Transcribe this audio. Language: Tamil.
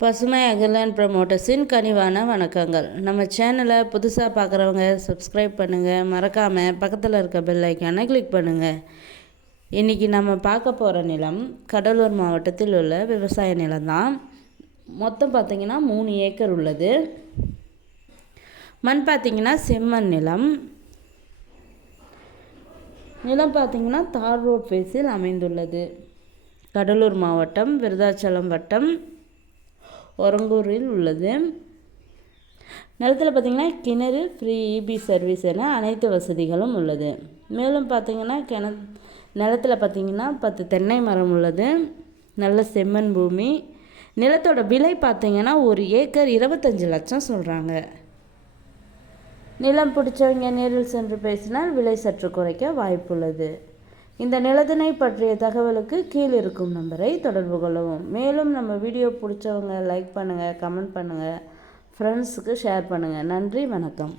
பசுமை அகிலன் ப்ரமோட்டர்ஸின் கனிவான வணக்கங்கள். நம்ம சேனலை புதுசாக பார்க்குறவங்க சப்ஸ்கிரைப் பண்ணுங்கள், மறக்காமல் பக்கத்தில் இருக்க பெல் ஐக்கானை கிளிக் பண்ணுங்கள். இன்றைக்கி நம்ம பார்க்க போகிற நிலம் கடலூர் மாவட்டத்தில் உள்ள விவசாய நிலம்தான். மொத்தம் பார்த்திங்கன்னா 3 ஏக்கர் உள்ளது. மண் பார்த்திங்கன்னா செம்மண் நிலம். நிலம் பார்த்திங்கன்னா தார் ரோட் ஃபேஸில் அமைந்துள்ளது. கடலூர் மாவட்டம், விருதாச்சலம் வட்டம், ஒரங்கூரில் உள்ளது. நிலத்தில் பார்த்திங்கன்னா கிணறு, ஃப்ரீ இபி சர்வீஸ் என அனைத்து வசதிகளும் உள்ளது. மேலும் பார்த்திங்கன்னா நிலத்தில் பார்த்திங்கன்னா 10 தென்னை மரம் உள்ளது. நல்ல செம்மண் பூமி. நிலத்தோட விலை பார்த்திங்கன்னா 1 ஏக்கர் 25 லட்சம் சொல்கிறாங்க. நிலம் பிடிச்சவங்க நேரில் சென்று பேசினால் விலை சற்று குறைக்க வாய்ப்புள்ளது. இந்த நிலத்தினை பற்றிய தகவலுக்கு கீழ் இருக்கும் நம்பரை தொடர்பு கொள்ளவும். மேலும் நம்ம வீடியோ பிடிச்சவங்க லைக் பண்ணுங்கள், கமெண்ட் பண்ணுங்கள், ஃப்ரெண்ட்ஸுக்கு ஷேர் பண்ணுங்கள். நன்றி, வணக்கம்.